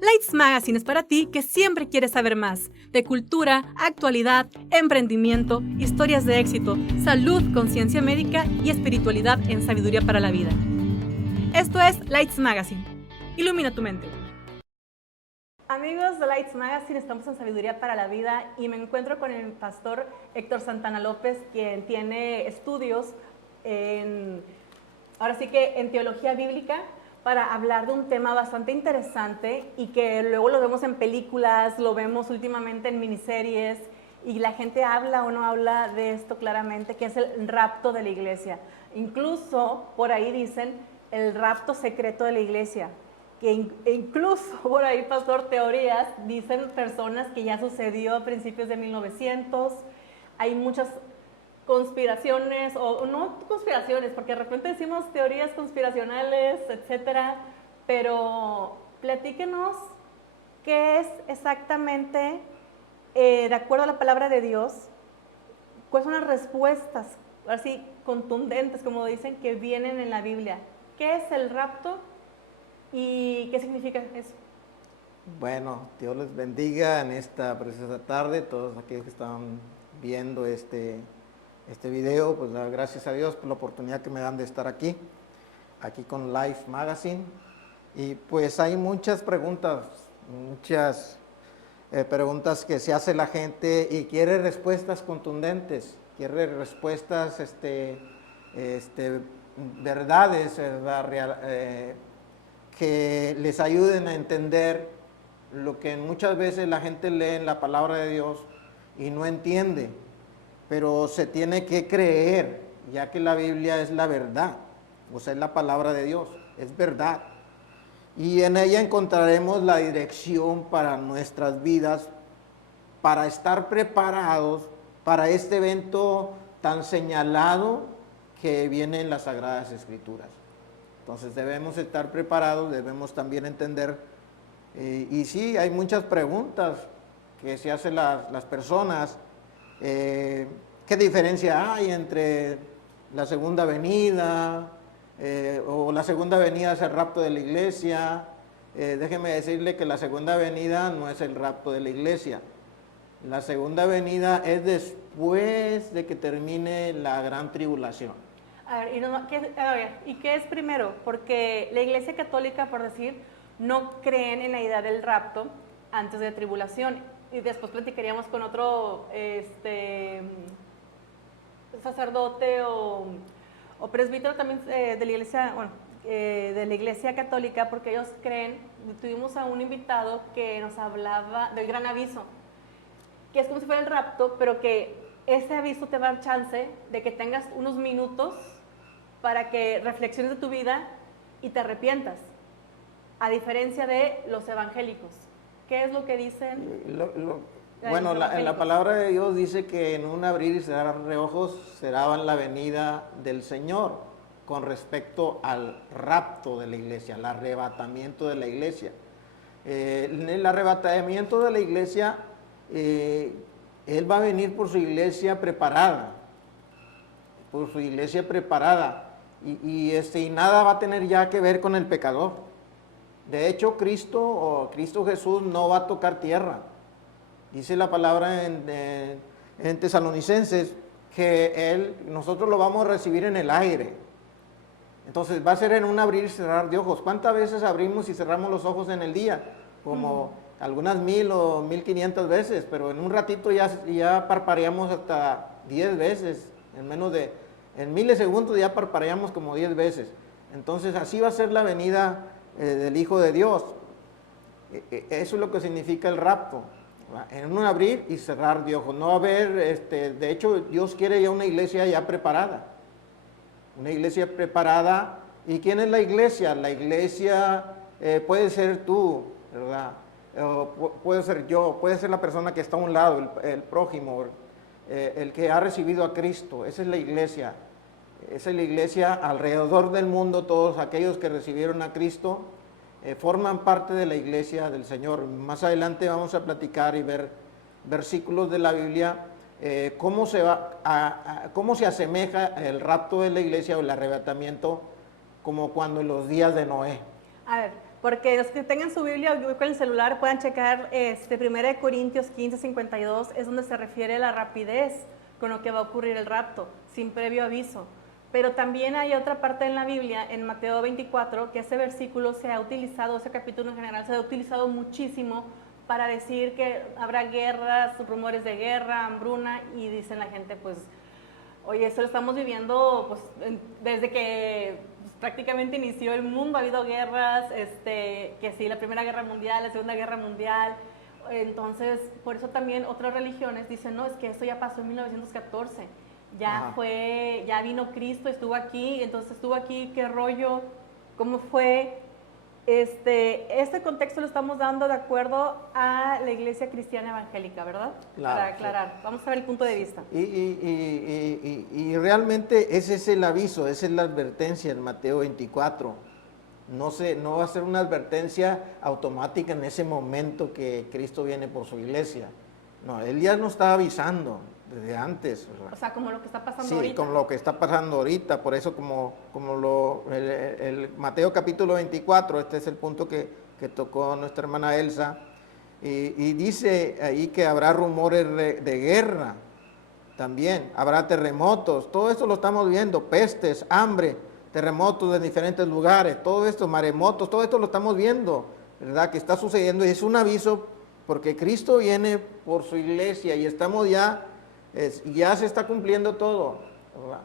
Lights Magazine es para ti que siempre quieres saber más de cultura, actualidad, emprendimiento, historias de éxito, salud, conciencia médica y espiritualidad en sabiduría para la vida. Esto es Lights Magazine. Ilumina tu mente. Amigos de Lights Magazine, estamos en Sabiduría para la Vida y me encuentro con el pastor Héctor Santana López, quien tiene estudios en teología bíblica, para hablar de un tema bastante interesante y que luego lo vemos en películas, lo vemos últimamente en miniseries y la gente habla o no habla de esto claramente, que es el rapto de la iglesia. Incluso por ahí dicen el rapto secreto de la iglesia, que incluso por ahí, pastor, teorías, dicen personas que ya sucedió a principios de 1900, hay muchas conspiraciones, o no conspiraciones, porque de repente decimos teorías conspiracionales, etcétera, pero platíquenos qué es exactamente, de acuerdo a la palabra de Dios, cuáles son las respuestas, así contundentes, como dicen, que vienen en la Biblia. ¿Qué es el rapto y qué significa eso? Bueno, Dios les bendiga en esta preciosa tarde, todos aquellos que están viendo este video, pues gracias a Dios por la oportunidad que me dan de estar aquí con Life Magazine. Y pues hay muchas preguntas que se hace la gente y quiere respuestas contundentes, quiere respuestas, verdades, que les ayuden a entender lo que muchas veces la gente lee en la palabra de Dios y no entiende, pero se tiene que creer, ya que la Biblia es la verdad, o sea, es la palabra de Dios, es verdad. Y en ella encontraremos la dirección para nuestras vidas, para estar preparados para este evento tan señalado que viene en las Sagradas Escrituras. Entonces debemos estar preparados, debemos también entender, y sí, hay muchas preguntas que se hacen las personas. ¿Qué diferencia hay entre la segunda venida o la segunda venida es el rapto de la iglesia? Déjeme decirle que la segunda venida no es el rapto de la iglesia. La segunda venida es después de que termine la gran tribulación. ¿Y qué es primero? Porque la Iglesia Católica, por decir, no creen en la idea del rapto antes de la tribulación. Y después platicaríamos con otro sacerdote o presbítero también de la Iglesia, de la Iglesia Católica, porque ellos creen. Tuvimos a un invitado que nos hablaba del gran aviso, que es como si fuera el rapto, pero que ese aviso te da chance de que tengas unos minutos para que reflexiones de tu vida y te arrepientas, a diferencia de los evangélicos. ¿Qué es lo que dicen? Bueno, en la palabra de Dios dice que en un abrir y cerrar de ojos será la venida del Señor con respecto al rapto de la iglesia, al arrebatamiento de la iglesia. En el arrebatamiento de la iglesia, Él va a venir por su iglesia preparada, y nada va a tener ya que ver con el pecador. De hecho, Cristo Jesús no va a tocar tierra. Dice la palabra en Tesalonicenses que nosotros lo vamos a recibir en el aire. Entonces va a ser en un abrir y cerrar de ojos. ¿Cuántas veces abrimos y cerramos los ojos en el día? Como algunas 1000 o 1500 veces, pero en un ratito ya parpadeamos hasta 10 veces, en milisegundos ya parpadeamos como 10 veces. Entonces así va a ser la venida del Hijo de Dios. Eso es lo que significa el rapto, ¿va? En un abrir y cerrar de ojos. No va a haber, de hecho, Dios quiere ya una iglesia ya preparada. Una iglesia preparada. ¿Y quién es la iglesia? La iglesia puede ser tú, ¿verdad? Puede ser yo, puede ser la persona que está a un lado, el prójimo, el que ha recibido a Cristo. Esa es la iglesia. Esa es la iglesia alrededor del mundo. Todos aquellos que recibieron a Cristo forman parte de la iglesia del Señor. Más adelante vamos a platicar y ver versículos de la Biblia, cómo se asemeja el rapto de la iglesia o el arrebatamiento como cuando en los días de Noé. A ver, Porque los que tengan su Biblia o con el celular puedan checar 1 Corintios 15:52, es donde se refiere a la rapidez con lo que va a ocurrir el rapto, sin previo aviso. Pero también hay otra parte en la Biblia, en Mateo 24, que ese versículo se ha utilizado, ese capítulo en general se ha utilizado muchísimo para decir que habrá guerras, rumores de guerra, hambruna, y dicen la gente, pues, oye, eso lo estamos viviendo pues, desde que pues, prácticamente inició el mundo, ha habido guerras, que sí, la Primera Guerra Mundial, la Segunda Guerra Mundial. Entonces, por eso también otras religiones dicen, no, es que eso ya pasó en 1914, ya fue, ya vino Cristo, estuvo aquí, entonces estuvo aquí, qué rollo, cómo fue. Este contexto lo estamos dando de acuerdo a la Iglesia Cristiana Evangélica, ¿verdad? Claro, para aclarar. sí. Vamos a ver el punto de vista. Y realmente ese es el aviso, esa es la advertencia en Mateo 24. No va a ser una advertencia automática en ese momento que Cristo viene por su iglesia. No, Él ya nos está avisando desde antes, ¿verdad? O sea, como lo que está pasando Sí, ahorita. como lo que está pasando ahorita, por eso el Mateo capítulo 24, este es el punto que tocó nuestra hermana Elsa, y dice ahí que habrá rumores de guerra también, habrá terremotos, todo esto lo estamos viendo, pestes, hambre, terremotos de diferentes lugares, todo esto, maremotos, todo esto lo estamos viendo, ¿verdad? Que está sucediendo y es un aviso porque Cristo viene por su iglesia y estamos ya se está cumpliendo todo, ¿verdad?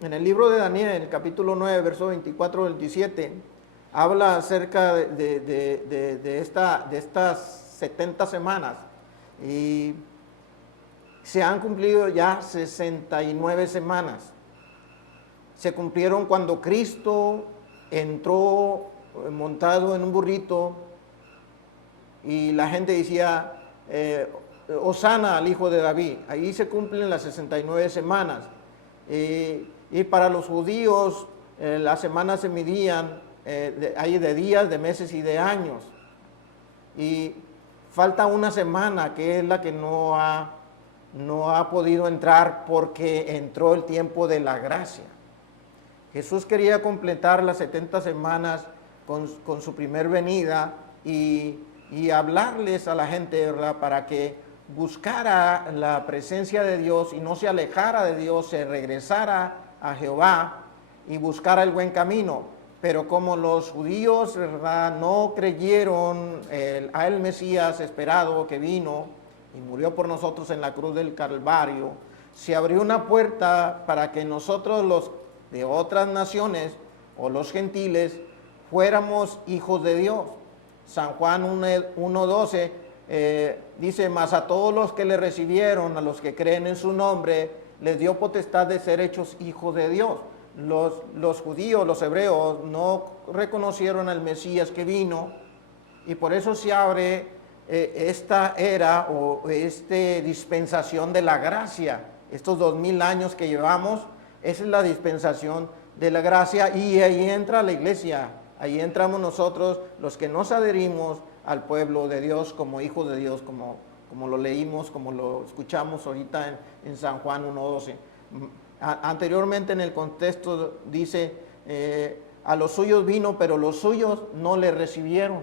En el libro de Daniel, en el capítulo 9, verso 24-27, habla acerca de estas 70 semanas y se han cumplido ya 69 semanas. Se cumplieron cuando Cristo entró montado en un burrito y la gente decía, Hosana al hijo de David. Ahí se cumplen las 69 semanas. Y para los judíos las semanas se midían, hay de días, de meses y de años. Y falta una semana que es la que no ha podido entrar porque entró el tiempo de la gracia. Jesús quería completar las 70 semanas con su primer venida y hablarles a la gente, ¿verdad? Para que buscara la presencia de Dios y no se alejara de Dios, se regresara a Jehová y buscara el buen camino. Pero como los judíos, ¿verdad?, no creyeron al Mesías esperado que vino y murió por nosotros en la cruz del Calvario, se abrió una puerta para que nosotros los de otras naciones o los gentiles fuéramos hijos de Dios. San Juan 1:12 dice, mas a todos los que le recibieron, a los que creen en su nombre, les dio potestad de ser hechos hijos de Dios. Los judíos, los hebreos, no reconocieron al Mesías que vino y por eso se abre esta era o dispensación de la gracia. Estos 2000 años que llevamos, esa es la dispensación de la gracia y ahí entra la iglesia. Ahí entramos nosotros, los que nos adherimos al pueblo de Dios como hijos de Dios, como lo leímos, como lo escuchamos ahorita en San Juan 1:12. Anteriormente en el contexto dice, a los suyos vino, pero los suyos no le recibieron.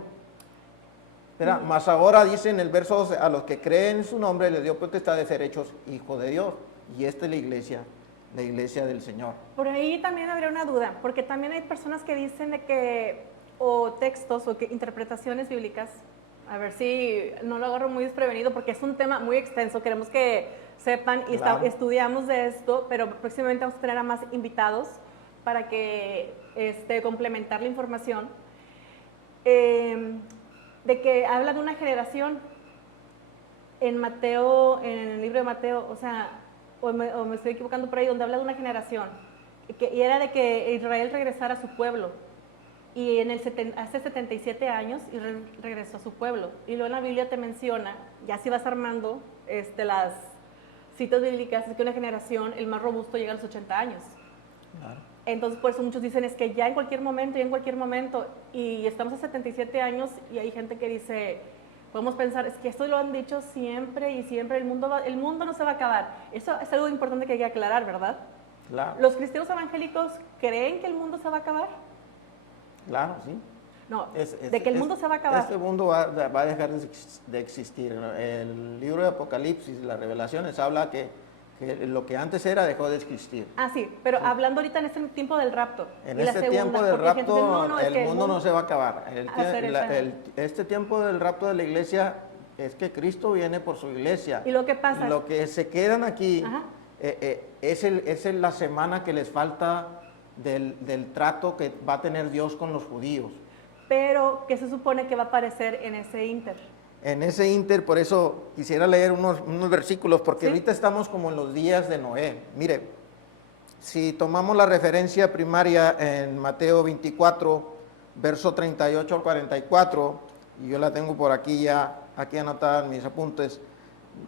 Mas ahora dice en el verso 12, a los que creen en su nombre les dio potestad de ser hechos hijos de Dios. Y esta es la iglesia del Señor. Por ahí también habría una duda, porque también hay personas que dicen de que, o textos, o que interpretaciones bíblicas, a ver si no lo agarro muy desprevenido, porque es un tema muy extenso, queremos que sepan y Claro. estudiamos de esto, pero próximamente vamos a tener a más invitados para que complementar la información, de que habla de una generación en Mateo, en el libro de Mateo, o sea, o me estoy equivocando por ahí, donde habla de una generación, y era de que Israel regresara a su pueblo, y hace 77 años y regresó a su pueblo, y luego en la Biblia te menciona, ya si vas armando las citas bíblicas, es que una generación, el más robusto, llega a los 80 años. Claro. Entonces por eso muchos dicen, es que ya en cualquier momento, y estamos a 77 años, y hay gente que dice, podemos pensar, es que esto lo han dicho siempre y siempre, el mundo no se va a acabar. Eso es algo importante que hay que aclarar, ¿verdad? Claro. ¿Los cristianos evangélicos creen que el mundo se va a acabar? Claro, sí. No, de que el mundo se va a acabar. Este mundo va a dejar de existir. El libro de Apocalipsis, las revelaciones, habla que lo que antes era dejó de existir. Ah, sí, pero hablando ahorita en este tiempo del rapto. En y la este segunda, tiempo del porque hay gente que dice, rapto, es que el mundo no se va a acabar. hacer esa- Este tiempo del rapto de la iglesia es que Cristo viene por su iglesia. ¿Y lo que pasa? Lo que se quedan aquí Ajá. es la semana que les falta del trato que va a tener Dios con los judíos. Pero, ¿qué se supone que va a aparecer en ese inter? En ese inter, por eso quisiera leer unos versículos, porque ¿Sí? ahorita estamos como en los días de Noé. Mire, si tomamos la referencia primaria en Mateo 24, verso 38 al 44, y yo la tengo por aquí ya, aquí anotada en mis apuntes,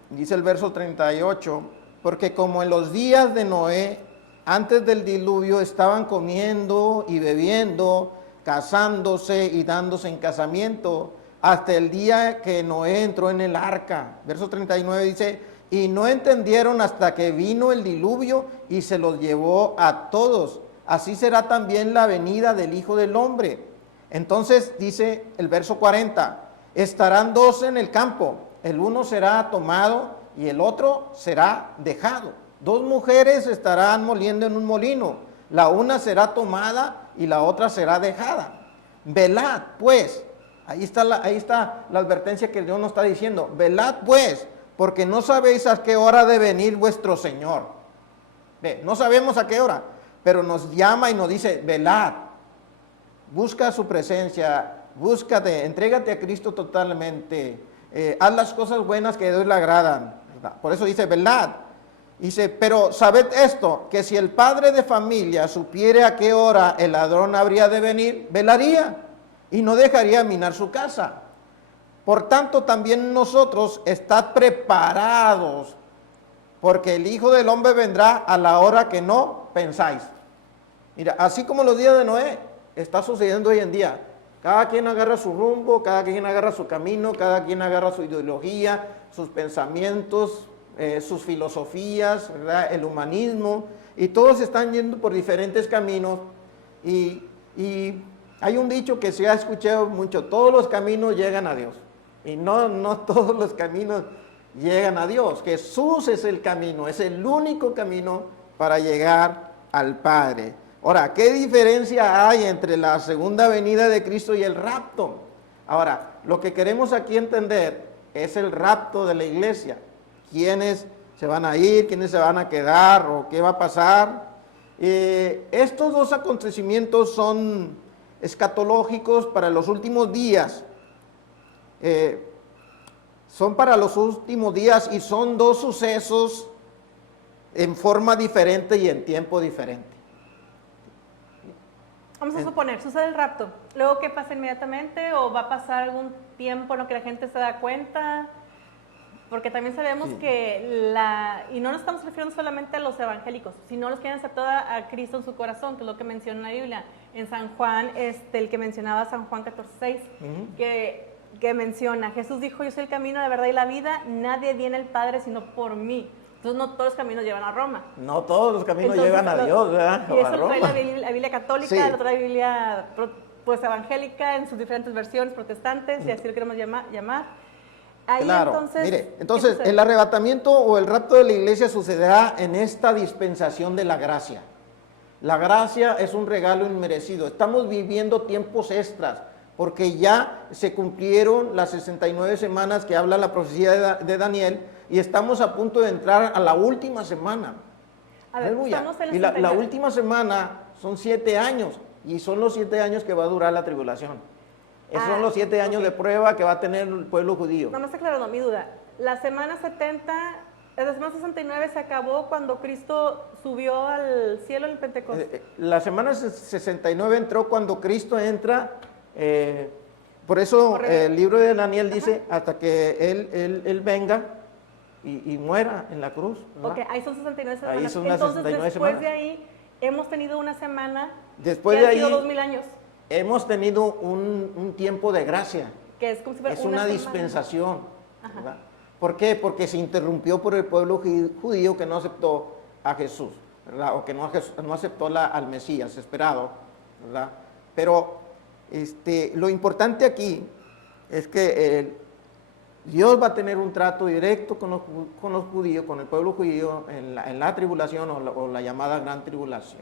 dice el verso 38, porque como en los días de Noé, antes del diluvio, estaban comiendo y bebiendo, casándose y dándose en casamiento, hasta el día que Noé entró en el arca. Verso 39 dice, y no entendieron hasta que vino el diluvio y se los llevó a todos. Así será también la venida del Hijo del Hombre. Entonces dice el verso 40, estarán dos en el campo, el uno será tomado y el otro será dejado. Dos mujeres estarán moliendo en un molino, la una será tomada y la otra será dejada. Velad pues, ahí está la advertencia que Dios nos está diciendo, velad pues, porque no sabéis a qué hora de venir vuestro Señor. Ve, no sabemos a qué hora, pero nos llama y nos dice, velad, busca su presencia, búscate, entrégate a Cristo totalmente, haz las cosas buenas que a Dios le agradan, ¿verdad? Por eso dice, velad. Dice, pero sabed esto, que si el padre de familia supiere a qué hora el ladrón habría de venir, velaría y no dejaría minar su casa. Por tanto, también nosotros estad preparados, porque el Hijo del Hombre vendrá a la hora que no pensáis. Mira, así como los días de Noé, está sucediendo hoy en día. Cada quien agarra su rumbo, cada quien agarra su camino, cada quien agarra su ideología, sus pensamientos, sus filosofías, ¿verdad? El humanismo, y todos están yendo por diferentes caminos. Y hay un dicho que se ha escuchado mucho, todos los caminos llegan a Dios. Y no todos los caminos llegan a Dios. Jesús es el camino, es el único camino para llegar al Padre. Ahora, ¿qué diferencia hay entre la segunda venida de Cristo y el rapto? Ahora, lo que queremos aquí entender es el rapto de la iglesia. ¿Quiénes se van a ir? ¿Quiénes se van a quedar? ¿O qué va a pasar? Estos dos acontecimientos son escatológicos para los últimos días. Son para los últimos días y son dos sucesos en forma diferente y en tiempo diferente. Vamos a suponer, sucede el rapto. Luego, ¿qué pasa inmediatamente? ¿O va a pasar algún tiempo en lo que la gente se da cuenta? Porque también sabemos que y no nos estamos refiriendo solamente a los evangélicos, sino a los que han aceptado a Cristo en su corazón, que es lo que menciona la Biblia. En San Juan, el que mencionaba San Juan 14:6, que menciona, Jesús dijo, yo soy el camino, la verdad y la vida, nadie viene al Padre sino por mí. Entonces no todos los caminos llevan a Roma. No todos los caminos llevan a Dios, ¿verdad? Y eso lo trae la Biblia católica, Sí. lo trae la Biblia pues, evangélica en sus diferentes versiones, protestantes, y así lo queremos llamar. Ahí Claro, entonces, mire, ¿qué entonces sucede? el arrebatamiento o el rapto de la iglesia sucederá en esta dispensación de la gracia. La gracia es un regalo inmerecido. Estamos viviendo tiempos extras porque ya se cumplieron las 69 semanas que habla la profecía de Daniel y estamos a punto de entrar a la última semana. A ver, Aleluya. estamos en Y la 69. última semana son 7 años y son los 7 años que va a durar la tribulación. Esos son los 7 años de prueba que va a tener el pueblo judío. No me está aclarando mi duda. La semana 70, la semana 69 se acabó cuando Cristo subió al cielo en Pentecostés. La semana 69 entró cuando Cristo entra, por eso el libro de Daniel dice, hasta que Él venga y muera en la cruz, ¿verdad? Ok, ahí son 69 semanas. Ahí son las Entonces, 69 después semanas. de ahí, hemos tenido una semana Después que de han sido ahí 2000 años, hemos tenido un tiempo de gracia, que es como si fuera es una semana. dispensación, ¿verdad? ¿Por qué? Porque se interrumpió por el pueblo judío que no aceptó a Jesús, ¿verdad? O que no aceptó al Mesías esperado, ¿verdad? Pero lo importante aquí es que Dios va a tener un trato directo con los judíos, con el pueblo judío en la tribulación o la llamada gran tribulación.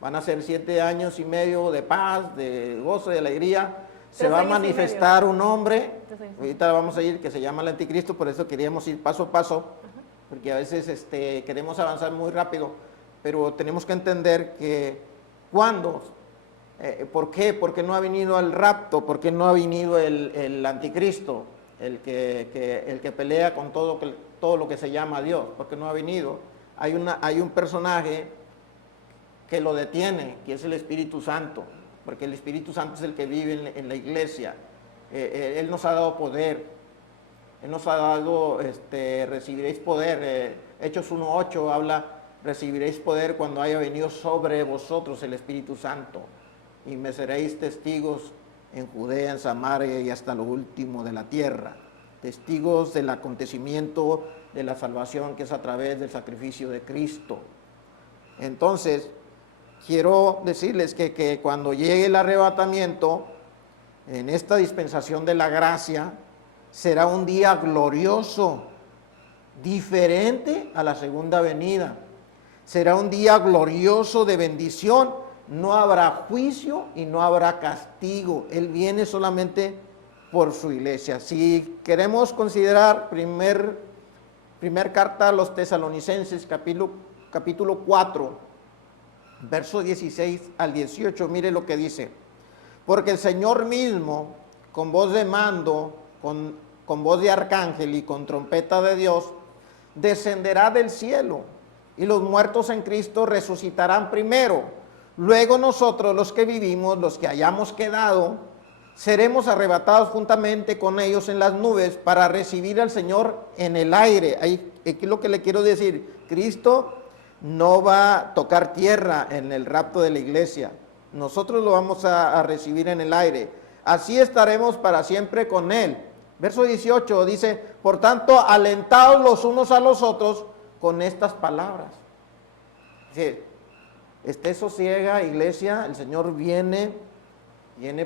Van a ser 7 años y medio de paz, de gozo, de alegría. Se 3 va a años y manifestar medio. un hombre, 3 años. ahorita vamos a ir, que se llama el anticristo, por eso queríamos ir paso a paso, porque a veces queremos avanzar muy rápido, pero tenemos que entender que cuándo, ¿por qué? Porque no ha venido el rapto, porque no ha venido el anticristo, el que pelea con todo lo que se llama Dios, porque no ha venido. Hay un personaje que lo detiene, que es el Espíritu Santo, porque el Espíritu Santo es el que vive en la iglesia. Él nos ha dado poder, Él nos ha dado, recibiréis poder. Hechos 1:8 habla, recibiréis poder cuando haya venido sobre vosotros el Espíritu Santo, y me seréis testigos en Judea, en Samaria y hasta lo último de la tierra. Testigos del acontecimiento de la salvación que es a través del sacrificio de Cristo. Entonces, quiero decirles que cuando llegue el arrebatamiento, en esta dispensación de la gracia, será un día glorioso, diferente a la segunda venida. Será un día glorioso de bendición, no habrá juicio y no habrá castigo. Él viene solamente por su iglesia. Si queremos considerar primer carta a los tesalonicenses, capítulo 4, verso 16 al 18, mire lo que dice. Porque el Señor mismo, con voz de mando, con voz de arcángel y con trompeta de Dios, descenderá del cielo, y los muertos en Cristo resucitarán primero. Luego nosotros, los que vivimos, los que hayamos quedado, seremos arrebatados juntamente con ellos en las nubes para recibir al Señor en el aire. Aquí es lo que le quiero decir. Cristo no va a tocar tierra en el rapto de la iglesia. Nosotros lo vamos a recibir en el aire. Así estaremos para siempre con Él. Verso 18 dice, por tanto, alentaos los unos a los otros con estas palabras. Dice, esté sosiega, iglesia, el Señor viene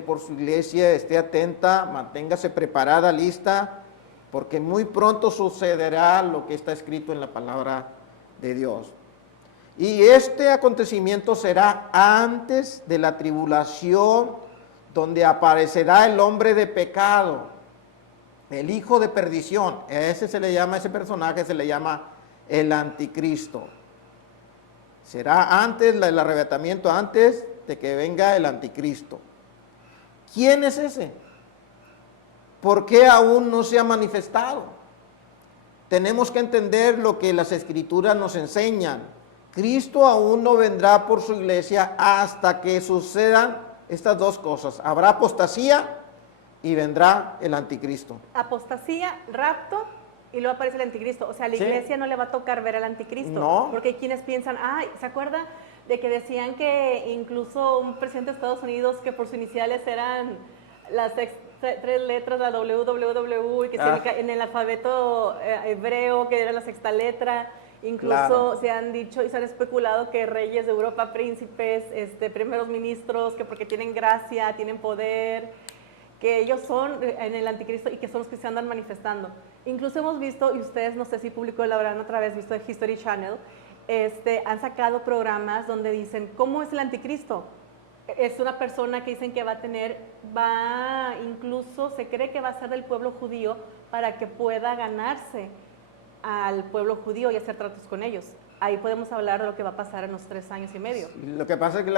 por su iglesia, esté atenta, manténgase preparada, lista, porque muy pronto sucederá lo que está escrito en la palabra de Dios. Y este acontecimiento será antes de la tribulación, donde aparecerá el hombre de pecado, el hijo de perdición. Ese personaje se le llama el anticristo. Será antes del arrebatamiento, antes de que venga el anticristo. ¿Quién es ese? ¿Por qué aún no se ha manifestado? Tenemos que entender lo que las Escrituras nos enseñan. Cristo aún no vendrá por su iglesia hasta que sucedan estas dos cosas. Habrá apostasía y vendrá el anticristo. Apostasía, rapto, y luego aparece el anticristo. O sea, a la iglesia no le va a tocar ver al anticristo. No. Porque hay quienes piensan, ¿se acuerda de que decían que incluso un presidente de Estados Unidos, que por sus iniciales eran las 3 letras, la WWW, y que en el alfabeto hebreo, que era la 6ª letra? Incluso claro, se han dicho y se han especulado que reyes de Europa, príncipes, primeros ministros, que porque tienen gracia, tienen poder, que ellos son en el anticristo y que son los que se andan manifestando. Incluso hemos visto, y ustedes no sé si público lo habrán otra vez visto de History Channel, han sacado programas donde dicen, ¿cómo es el anticristo? Es una persona que dicen que incluso se cree que va a ser del pueblo judío para que pueda ganarse al pueblo judío y hacer tratos con ellos. Ahí podemos hablar de lo que va a pasar en los 3 años y medio. Lo que pasa es que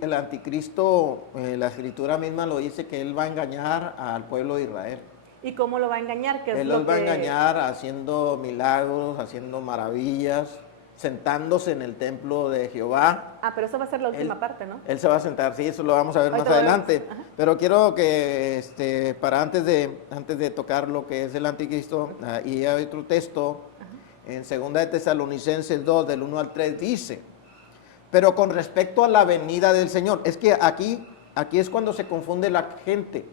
el anticristo, la Escritura misma lo dice, que él va a engañar al pueblo de Israel. ¿Y cómo lo va a engañar? Él los va a engañar haciendo milagros, haciendo maravillas, sentándose en el templo de Jehová. Pero eso va a ser la última parte, ¿no? Él se va a sentar, sí, eso lo vamos a ver más adelante. Pero quiero que, para antes de tocar lo que es el anticristo, y hay otro texto, en 2 de Tesalonicenses 2, del 1 al 3, dice, pero con respecto a la venida del Señor, es que aquí es cuando se confunde la gente.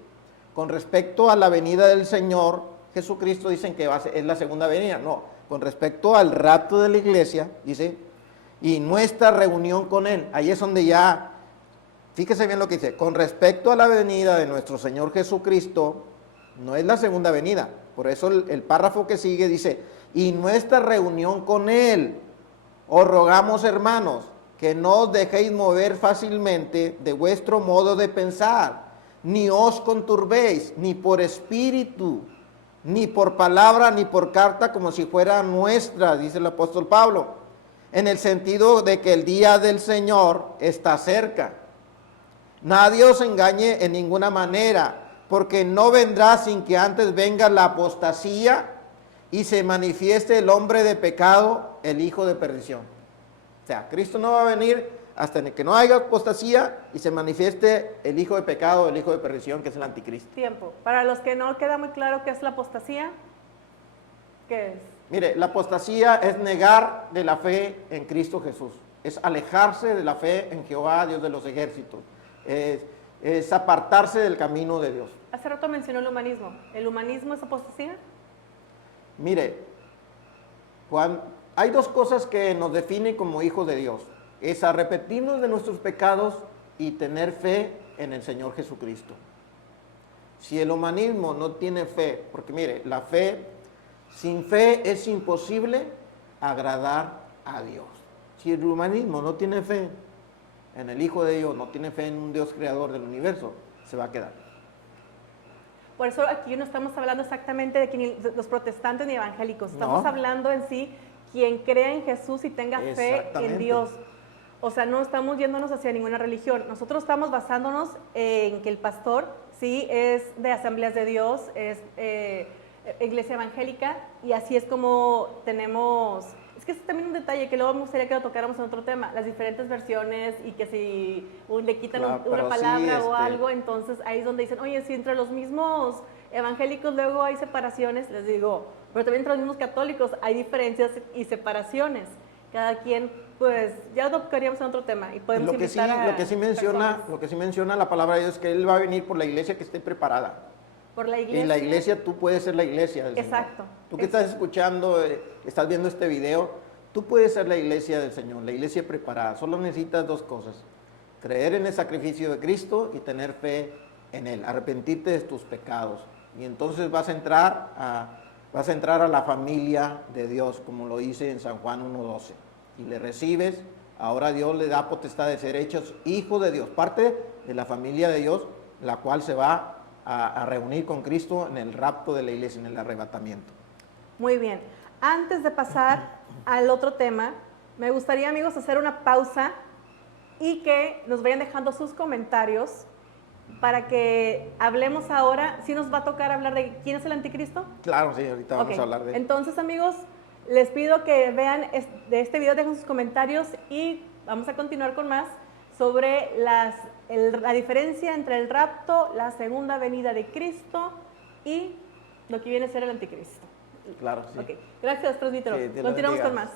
Con respecto a la venida del Señor, Jesucristo dicen que es la segunda venida. No, con respecto al rapto de la iglesia, dice, y nuestra reunión con Él. Ahí es donde ya fíjese bien lo que dice, con respecto a la venida de nuestro Señor Jesucristo, no es la segunda venida. Por eso el párrafo que sigue dice, y nuestra reunión con Él, os rogamos, hermanos, que no os dejéis mover fácilmente de vuestro modo de pensar, ni os conturbéis, ni por espíritu, ni por palabra, ni por carta, como si fuera nuestra, dice el apóstol Pablo, en el sentido de que el día del Señor está cerca. Nadie os engañe en ninguna manera, porque no vendrá sin que antes venga la apostasía y se manifieste el hombre de pecado, el hijo de perdición. O sea, Cristo no va a venir hasta que no haya apostasía y se manifieste el hijo de pecado, el hijo de perdición, que es el anticristo. Tiempo. Para los que no queda muy claro qué es la apostasía, ¿qué es? Mire, la apostasía es negar de la fe en Cristo Jesús. Es alejarse de la fe en Jehová, Dios de los ejércitos. Es apartarse del camino de Dios. Hace rato mencionó el humanismo. ¿El humanismo es apostasía? Mire, hay dos cosas que nos definen como hijos de Dios. Es arrepentirnos de nuestros pecados y tener fe en el Señor Jesucristo. Si el humanismo no tiene fe, porque mire, la fe, sin fe es imposible agradar a Dios. Si el humanismo no tiene fe en el Hijo de Dios, no tiene fe en un Dios creador del universo, se va a quedar. Por eso aquí no estamos hablando exactamente de los protestantes ni evangélicos. Estamos hablando en sí quien crea en Jesús y tenga fe en Dios. O sea, no estamos yéndonos hacia ninguna religión. Nosotros estamos basándonos en que el pastor, sí, es de Asambleas de Dios, es iglesia evangélica, y así es como tenemos... Es que es también un detalle que luego me gustaría que lo tocáramos en otro tema, las diferentes versiones y que si le quitan una palabra o algo, entonces ahí es donde dicen, oye, si entre los mismos evangélicos luego hay separaciones, les digo, pero también entre los mismos católicos hay diferencias y separaciones. Cada quien, pues, ya lo tocaríamos en otro tema y podemos lo que sí menciona la palabra de Dios es que Él va a venir por la iglesia que esté preparada. Por la iglesia. Y la iglesia, tú puedes ser la iglesia del Exacto. Señor. Tú que estás escuchando, estás viendo este video, tú puedes ser la iglesia del Señor, la iglesia preparada. Solo necesitas dos cosas: creer en el sacrificio de Cristo y tener fe en Él, arrepentirte de tus pecados. Y entonces vas a entrar a la familia de Dios, como lo dice en San Juan 1:12. Y le recibes, ahora Dios le da potestad de ser hechos hijos de Dios, parte de la familia de Dios, la cual se va a reunir con Cristo en el rapto de la iglesia, en el arrebatamiento. Muy bien. Antes de pasar al otro tema, me gustaría, amigos, hacer una pausa y que nos vayan dejando sus comentarios para que hablemos ahora. ¿Sí nos va a tocar hablar de quién es el anticristo? Claro, sí, ahorita vamos a hablar de él. Entonces, amigos, les pido que vean de este video, dejen sus comentarios y vamos a continuar con más sobre la diferencia entre el rapto, la segunda venida de Cristo y lo que viene a ser el anticristo. Claro, sí. Okay. Gracias, presbítero. Sí, Continuamos con más.